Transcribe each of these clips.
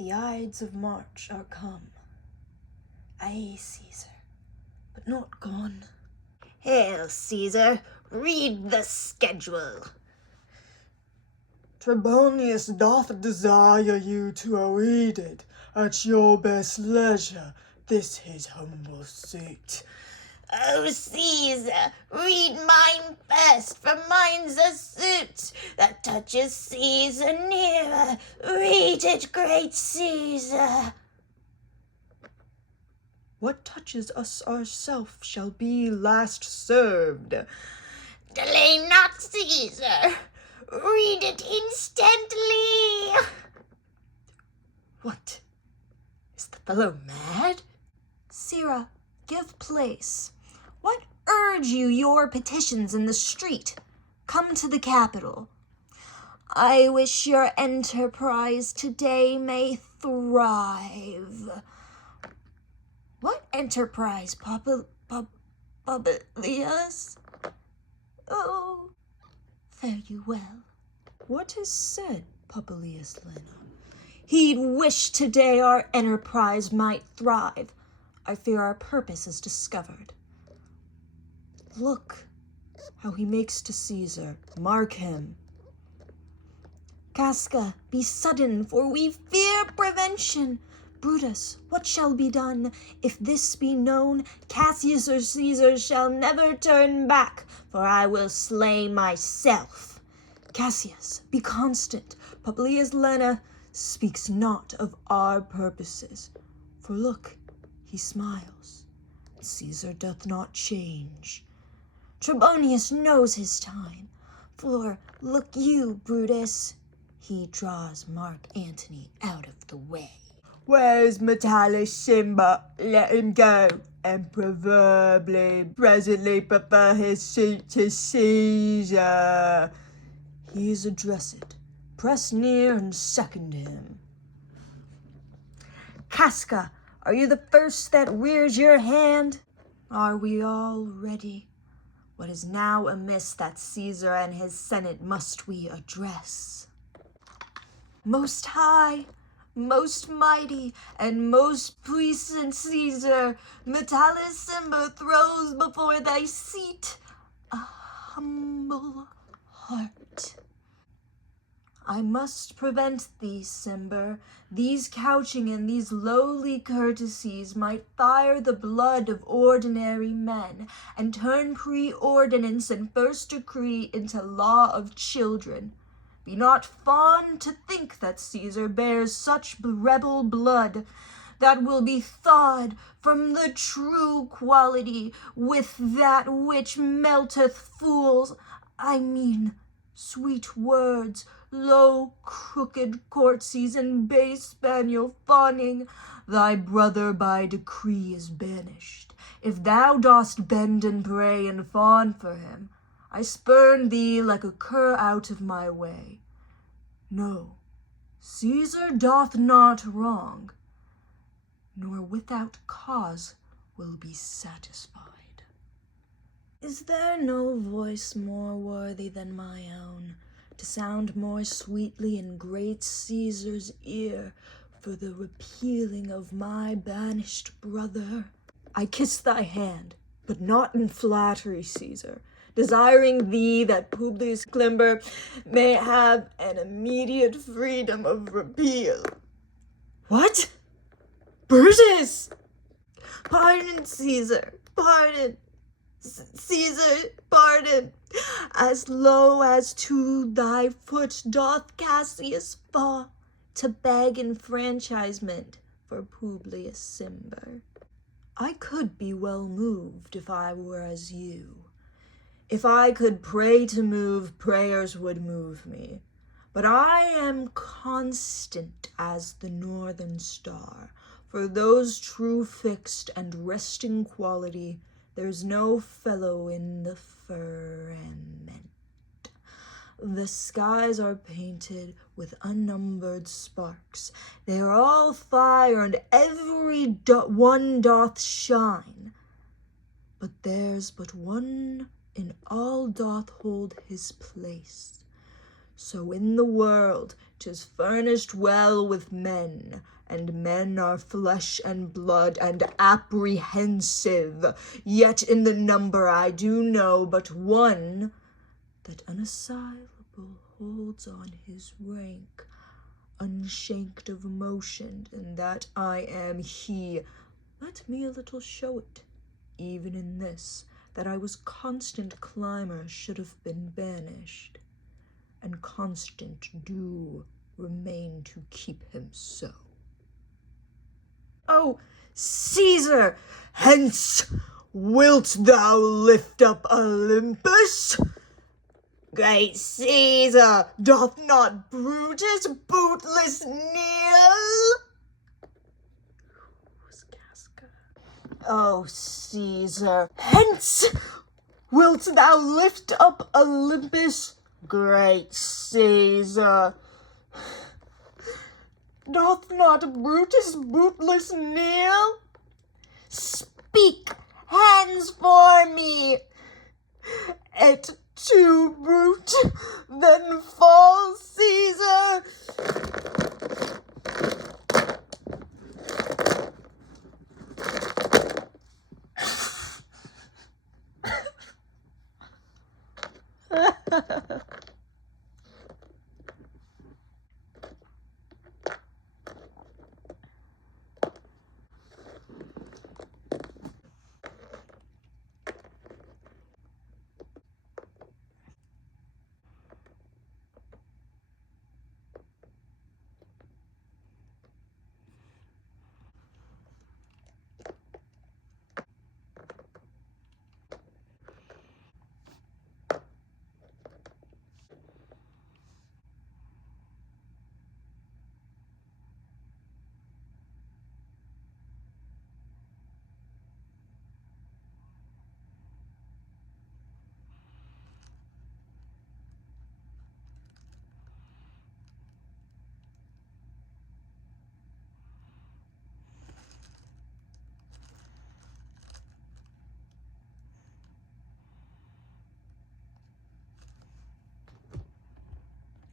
The ides of March are come. Aye, Caesar, but not gone. Hail, Caesar, read the schedule. Trebonius doth desire you to read it at your best leisure, this his humble suit. Oh, Caesar, read mine first, for mine's a suit that touches Caesar nearer. Read it, great Caesar. What touches us ourself shall be last served. Delay not, Caesar. Read it instantly. What? Is the fellow mad? Sirrah, give place. What urge you your petitions in the street? Come to the capital. I wish your enterprise today may thrive. What enterprise, Publius? Oh, fare you well. What is said, Publius Lena? He'd wish today our enterprise might thrive. I fear our purpose is discovered. Look how he makes to Caesar. Mark him. Casca, be sudden, for we fear prevention. Brutus, what shall be done? If this be known, Cassius or Caesar shall never turn back, for I will slay myself. Cassius, be constant. Publius Lena speaks not of our purposes. For look, he smiles. Caesar doth not change. Trebonius knows his time. For look you, Brutus, he draws Mark Antony out of the way. Where's Metellus Simba? Let him go, and proverbially presently prefer his seat to Caesar. He is addressed. Press near and second him. Casca, are you the first that rears your hand? Are we all ready? What is now amiss that Caesar and his Senate must we address? Most high, most mighty, and most puissant Caesar, Metellus Simba throws before thy seat a humble heart. I must prevent thee, Cimber. These couching and these lowly courtesies might fire the blood of ordinary men, and turn pre-ordinance and first decree into law of children. Be not fond to think that Caesar bears such rebel blood, that will be thawed from the true quality with that which melteth fools. I mean, sweet words, low crooked courtesies, and base spaniel fawning. Thy brother by decree is banished. If thou dost bend and pray and fawn for him, I spurn thee like a cur out of my way. No, Caesar doth not wrong, nor without cause will be satisfied. Is there no voice more worthy than my own, to sound more sweetly in great Caesar's ear for the repealing of my banished brother? I kiss thy hand, but not in flattery, Caesar, desiring thee that Publius Climber may have an immediate freedom of repeal. What? Brutus! Pardon, Caesar, pardon. Caesar, pardon. As low as to thy foot doth Cassius fall, to beg enfranchisement for Publius Cimber. I could be well moved if I were as you. If I could pray to move, prayers would move me. But I am constant as the northern star. For those true fixed and resting quality, there's no fellow in the firmament. The skies are painted with unnumbered sparks. They are all fire, and every one doth shine. But there's but one in all doth hold his place. So in the world 'tis furnished well with men, and men are flesh and blood and apprehensive. Yet in the number I do know but one, that unassailable holds on his rank, unshanked of motion, and that I am he. Let me a little show it, even in this, that I was constant climber should have been banished, and constant do remain to keep him so. Oh, Caesar! Hence wilt thou lift up Olympus? Great Caesar, Doth not Brutus bootless kneel? Oh, Caesar! Hence wilt thou lift up Olympus? Great Caesar! Doth not Brutus bootless kneel? Speak, hands for me! Et tu, brute, then fall, Caesar.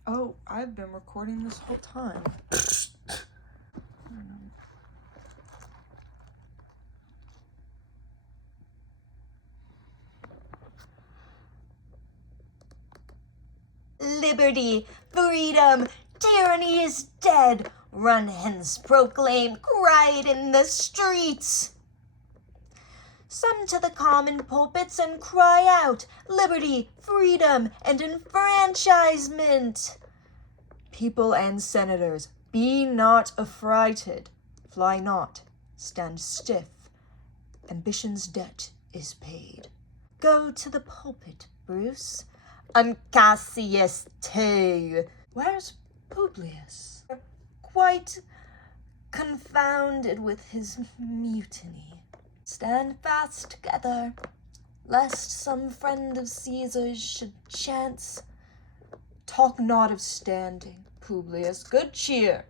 Oh, I've been recording this whole time. liberty, freedom, tyranny is dead. Run hence, proclaim, cry it in the streets. Some to the common pulpits and cry out, liberty, freedom, and enfranchisement. People and senators, be not affrighted. Fly not, stand stiff. Ambition's debt is paid. Go to the pulpit, Bruce. And Cassius too. Where's Publius? Quite confounded with his mutiny. Stand fast together, lest some friend of Caesar's should chance. Talk not of standing, Publius, good cheer.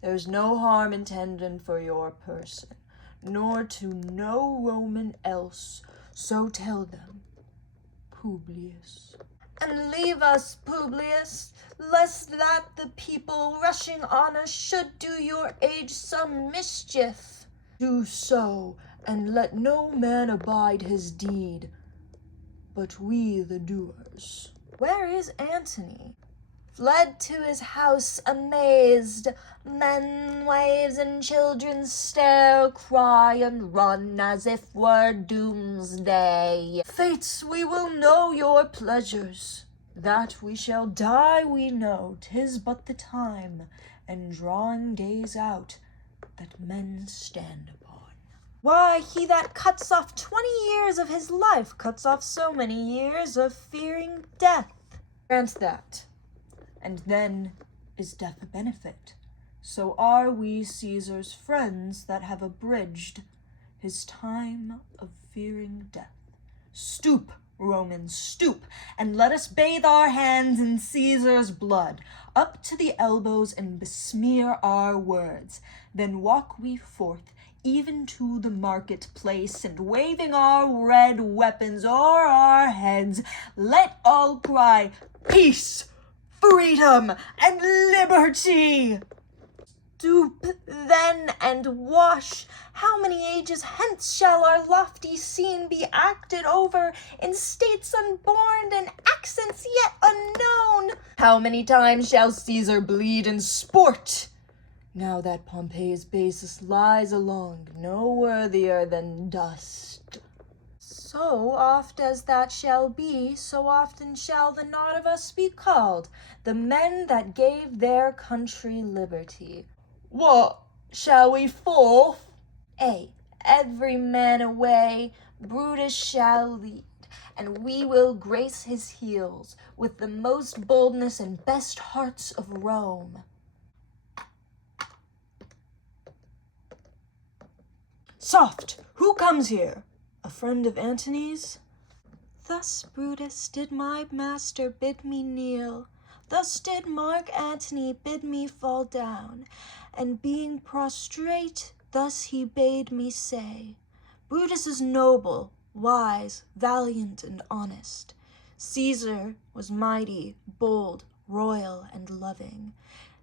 There's no harm intended for your person, nor to no Roman else, so tell them, Publius. And leave us, Publius, lest that the people rushing on us should do your age some mischief. Do so, and let no man abide his deed, but we the doers. Where is Antony? Fled to his house amazed. Men, wives, and children stare, cry, and run as if were doomsday. Fates, we will know your pleasures. That we shall die we know, 'tis but the time, and drawing days out, that men stand upon. Why, he that cuts off 20 years of his life cuts off so many years of fearing death. Grant that. And then is death a benefit? So are we Caesar's friends that have abridged his time of fearing death. Stoop, Romans, stoop, and let us bathe our hands in Caesar's blood, up to the elbows, and besmear our words. Then walk we forth, even to the marketplace, and waving our red weapons o'er our heads, let all cry, Peace! freedom and liberty. Stoop then and wash. How many ages hence shall our lofty scene be acted over in states unborn and accents yet unknown? How many times shall Caesar bleed in sport, now that Pompey's basis lies along no worthier than dust? So oft as that shall be, so often shall the not of us be called, the men that gave their country liberty. What, shall we forth? Ay, every man away, Brutus shall lead, and we will grace his heels with the most boldness and best hearts of Rome. Soft, who comes here? A friend of Antony's? Thus, Brutus, did my master bid me kneel. Thus did Mark Antony bid me fall down, and being prostrate, thus he bade me say, Brutus is noble, wise, valiant, and honest. Caesar was mighty, bold, royal, and loving.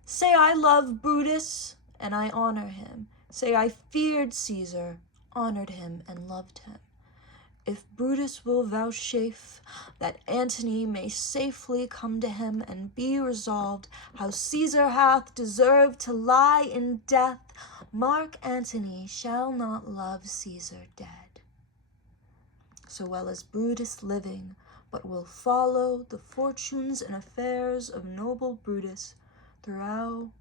Say I love Brutus, and I honor him. Say I feared Caesar, honored him, and loved him. If Brutus will vouchsafe that Antony may safely come to him and be resolved how Caesar hath deserved to lie in death, Mark Antony shall not love Caesar dead, so well as Brutus living, but will follow the fortunes and affairs of noble Brutus throughout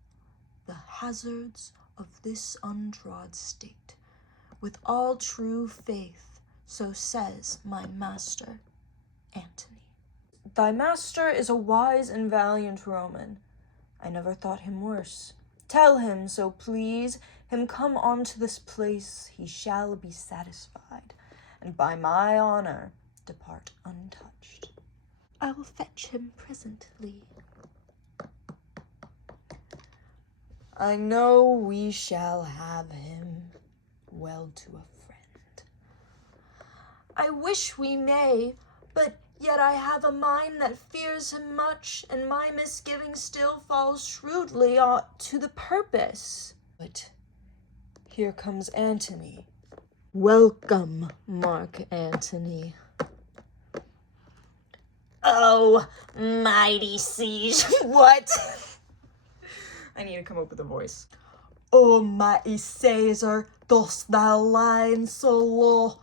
the hazards of this untrod state, with all true faith. So says my master, Antony. Thy master is a wise and valiant Roman. I never thought him worse. Tell him, so please him come unto this place, he shall be satisfied, and by my honor depart untouched. I will fetch him presently. I know we shall have him well to a friend. I wish we may, but yet I have a mind that fears him much, and my misgiving still falls shrewdly to the purpose. But here comes Antony. Welcome, Mark Antony. Oh, mighty siege, what? I need to come up with a voice. O mighty Caesar, dost thou lie so low?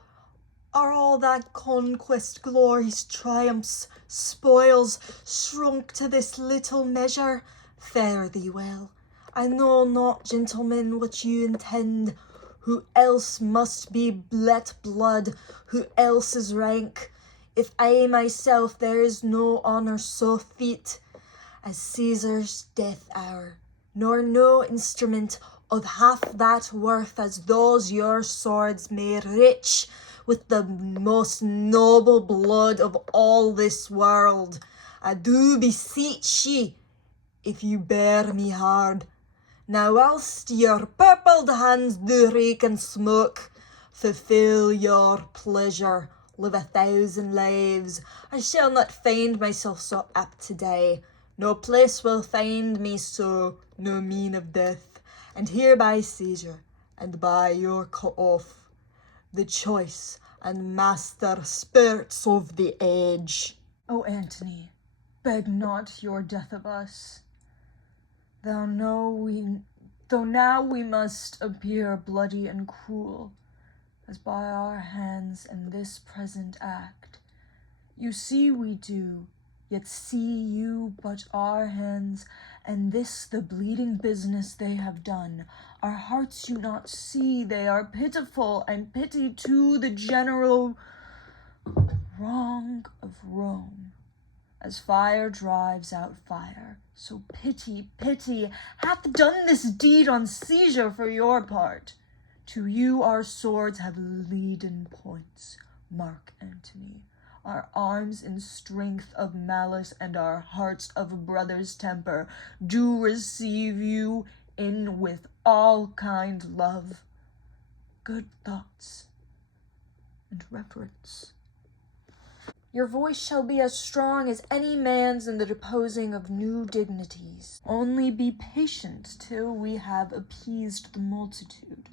Are all thy conquest, glories, triumphs, spoils shrunk to this little measure? Fare thee well. I know not, gentlemen, what you intend. Who else must be let blood? Who else is rank? If I myself there is no honour so feat as Caesar's death hour, nor no instrument of half that worth as those your swords made rich with the most noble blood of all this world. I do beseech ye, if you bear me hard, now whilst your purpled hands do rake and smoke, fulfill your pleasure, live 1,000 lives. I shall not find myself so apt to die. No place will find me so, no mean of death. And hereby, Caesar, and by your cut off, the choice and master spirits of the age. O Antony, beg not your death of us. Though now we must appear bloody and cruel, as by our hands in this present act. You see we do, yet see you but our hands, and this the bleeding business they have done. Our hearts you not see, they are pitiful, and pity to the general wrong of Rome. As fire drives out fire, so pity hath done this deed on Caesar for your part. To you our swords have leaden points, Mark Antony, our arms in strength of malice, and our hearts of brother's temper do receive you in with all kind love, good thoughts, and reverence. Your voice shall be as strong as any man's in the deposing of new dignities. Only be patient till we have appeased the multitude,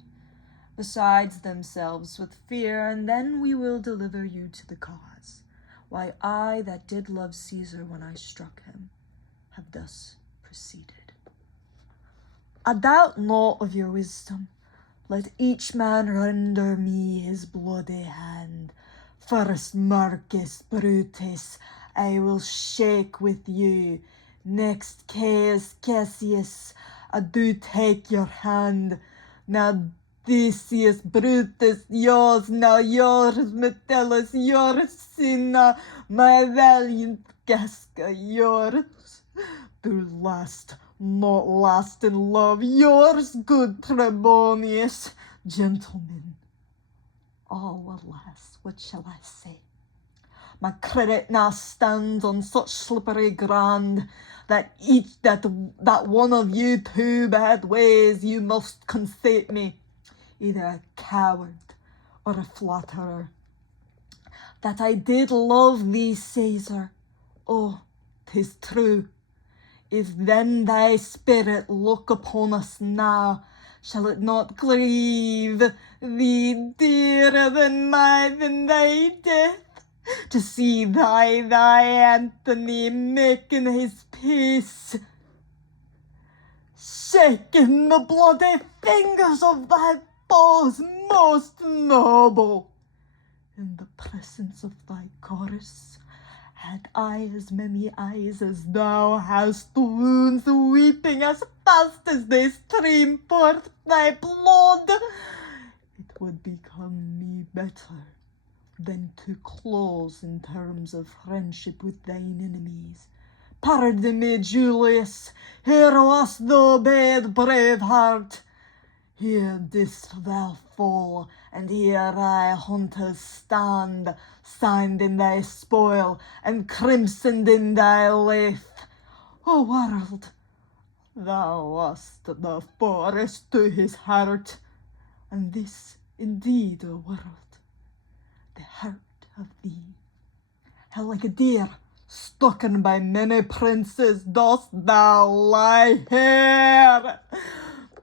besides themselves with fear, and then we will deliver you to the cause. Why, I that did love Caesar when I struck him, have thus proceeded. I doubt naught of your wisdom. Let each man render me his bloody hand. First, Marcus Brutus, I will shake with you. Next, Caius Cassius, I do take your hand. Now, Decius Brutus, yours, now yours, Metellus, yours, Cinna, my valiant Casca, yours. To last, not last in love, yours, good Trebonius. Gentlemen, all alas, what shall I say? My credit now stands on such slippery ground that that one of you two bad ways you must conceit me, either a coward or a flatterer. That I did love thee, Caesar, oh, 'tis true. If then thy spirit look upon us now, shall it not grieve thee dearer than thy death, to see thy Antony making his peace, shaking the bloody fingers of thy foes most noble, in the presence of thy chorus? Had I as many eyes as thou hast, the wounds weeping as fast as they stream forth thy blood, it would become me better than to close in terms of friendship with thine enemies. Pardon me, Julius, here wast thou bade brave heart. Here didst thou fall, and here thy hunters stand, signed in thy spoil, and crimsoned in thy lath. O world, thou wast the forest to his heart, and this indeed, O world, the heart of thee. How like a deer stocken by many princes dost thou lie here.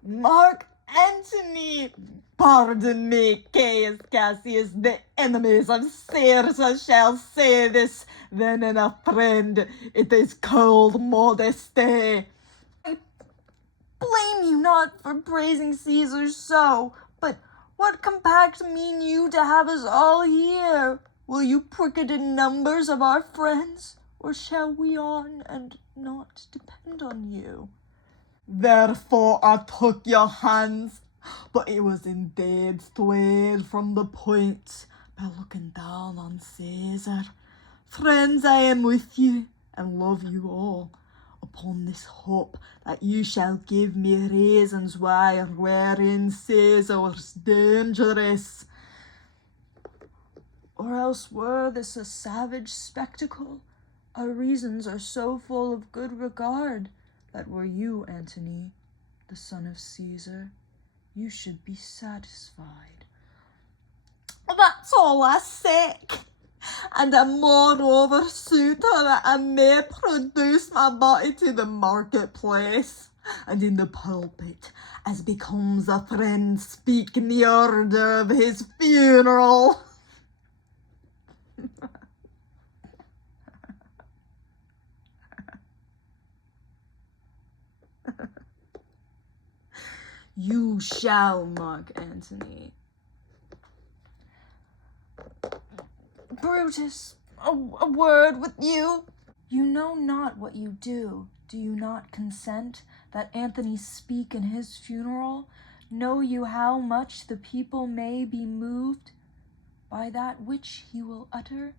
Mark Antony, pardon me, Caius Cassius, the enemies of Caesar shall say this, then in a friend it is cold modesty. I blame you not for praising Caesar so, but what compact mean you to have us all here? Will you prick it in numbers of our friends, or shall we on and not depend on you? Therefore I took your hands, but it was indeed swayed from the point by looking down on Caesar. Friends, I am with you, and love you all, upon this hope that you shall give me reasons why or wherein Caesar's dangerous. Or else were this a savage spectacle? Our reasons are so full of good regard, that were you, Antony, the son of Caesar, you should be satisfied. That's all I say, and I'm moreover suitor that I may produce my body to the marketplace, and in the pulpit, as becomes a friend, speak in the order of his funeral. You shall, Mark Antony. Brutus, a word with you. You know not what you do you not consent that Antony speak in his funeral? Know you how much the people may be moved by that which he will utter?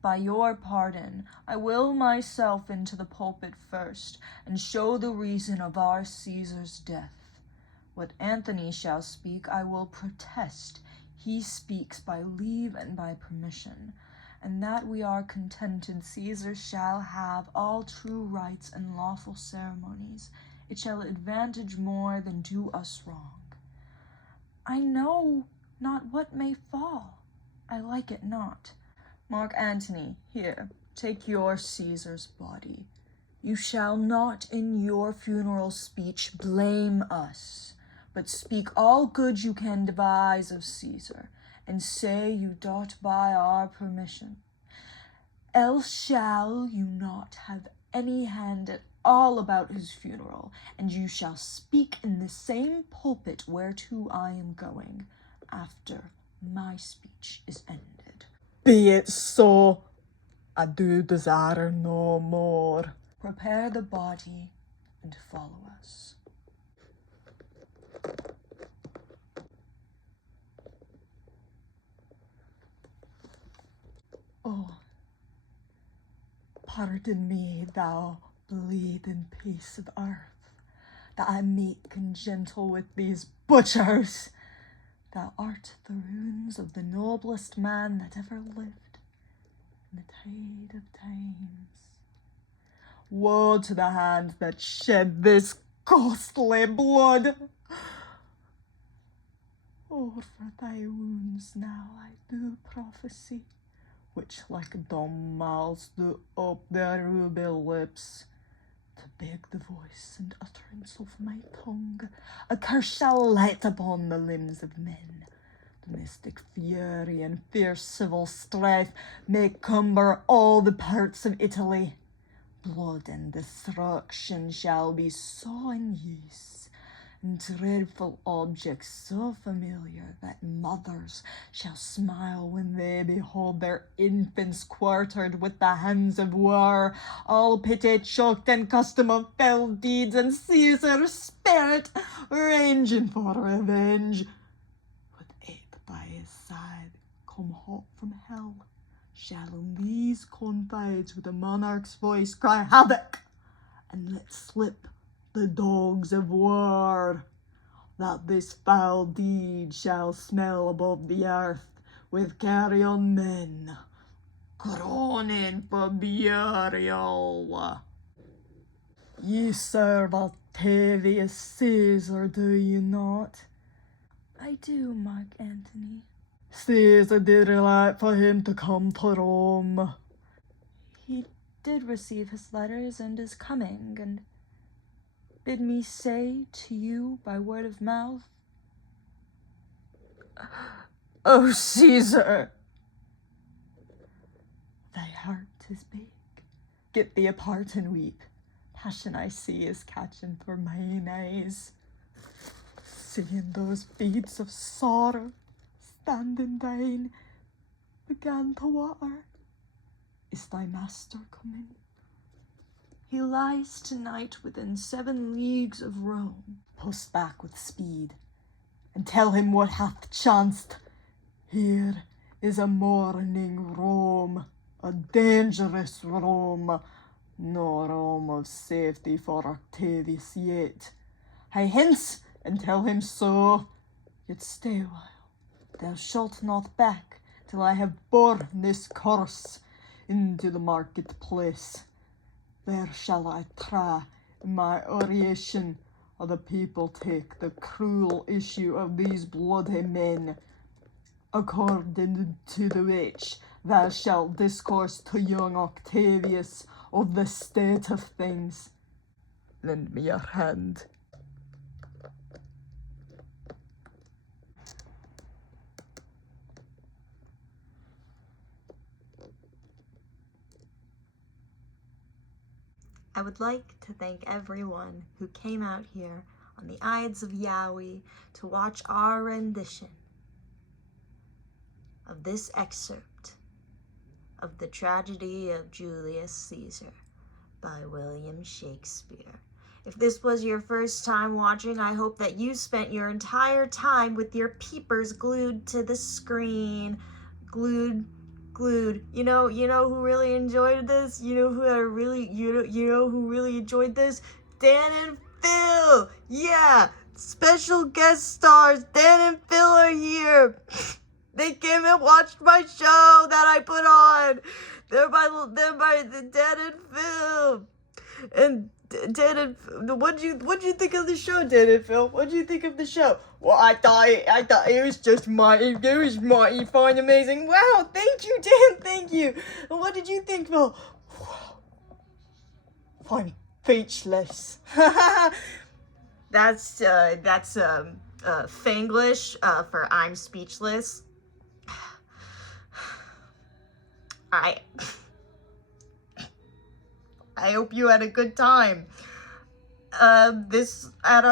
By your pardon, I will myself into the pulpit first, and show the reason of our Caesar's death. What Antony shall speak, I will protest. He speaks by leave and by permission, and that we are contented Caesar shall have all true rites and lawful ceremonies. It shall advantage more than do us wrong. I know not what may fall. I like it not. Mark Antony, here, take your Caesar's body. You shall not in your funeral speech blame us, but speak all good you can devise of Caesar, and say you do't by our permission. Else shall you not have any hand at all about his funeral, and you shall speak in the same pulpit whereto I am going, after my speech is ended. Be it so. I do desire no more. Prepare the body and follow us. Oh, pardon me, thou bleeding piece of earth, that I meek and gentle with these butchers. Thou art the ruins of the noblest man that ever lived in the tide of times. Woe to the hand that shed this costly blood. Oh, for thy wounds now I do prophesy, which like dumb mouths do up their ruby lips, to beg the voice and utterance of my tongue. A curse shall light upon the limbs of men. Domestic fury and fierce civil strife may cumber all the parts of Italy. Blood and destruction shall be so in use, and dreadful objects so familiar that mothers shall smile when they behold their infants quartered with the hands of war, all pity choked in custom of fell deeds, and Caesar's spirit ranging for revenge. With ache by his side, come hot from hell, shall in these confides with a monarch's voice cry havoc, and let slip the dogs of war, that this foul deed shall smell above the earth with carrion men, groaning for burial. Ye serve Octavius Caesar, do you not? I do, Mark Antony. Caesar did relate for him to come to Rome. He did receive his letters and is coming, and bid me say to you by word of mouth, O Caesar! Thy heart is big. Get thee apart and weep. Passion I see is catching for mine eyes. Seeing those beads of sorrow standing thine began to water. Is thy master coming? he lies tonight within 7 leagues of Rome. Post back with speed, and tell him what hath chanced. Here is a mourning Rome, a dangerous Rome, no Rome of safety for Octavius yet. Hie hence, and tell him so. Yet stay a while. Thou shalt not back till I have borne this corse into the marketplace. There shall I try in my oration of the people take the cruel issue of these bloody men, according to the which thou shalt discourse to young Octavius of the state of things. Lend me your hand. I would like to thank everyone who came out here on the Ides of Yowie to watch our rendition of this excerpt of the Tragedy of Julius Caesar by William Shakespeare. If this was your first time watching, I hope that you spent your entire time with your peepers glued to the screen. Glued. You know who really enjoyed this? You know who really enjoyed this? Dan and Phil! Yeah! Special guest stars, Dan and Phil are here! They came and watched my show that I put on! They're by Dan and Phil! And Dan and what'd you think of the show, Dan and Phil? What'd you think of the show? Well, I thought it was just mighty fine, amazing. Wow, thank you, Dan, thank you. What did you think, Phil? I'm speechless. That's Fanglish for I'm speechless. I hope you had a good time. This at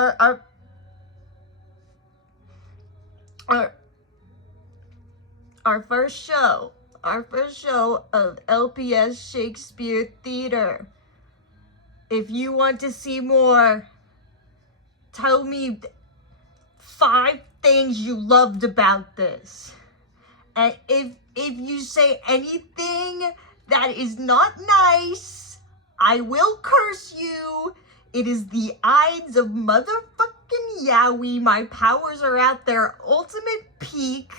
our first show of LPS Shakespeare Theater. If you want to see more, tell me 5 things you loved about this. And if you say anything that is not nice, I will curse you. It is the ides of motherfucking Yowie. My powers are at their ultimate peak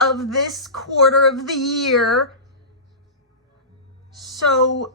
of this quarter of the year. So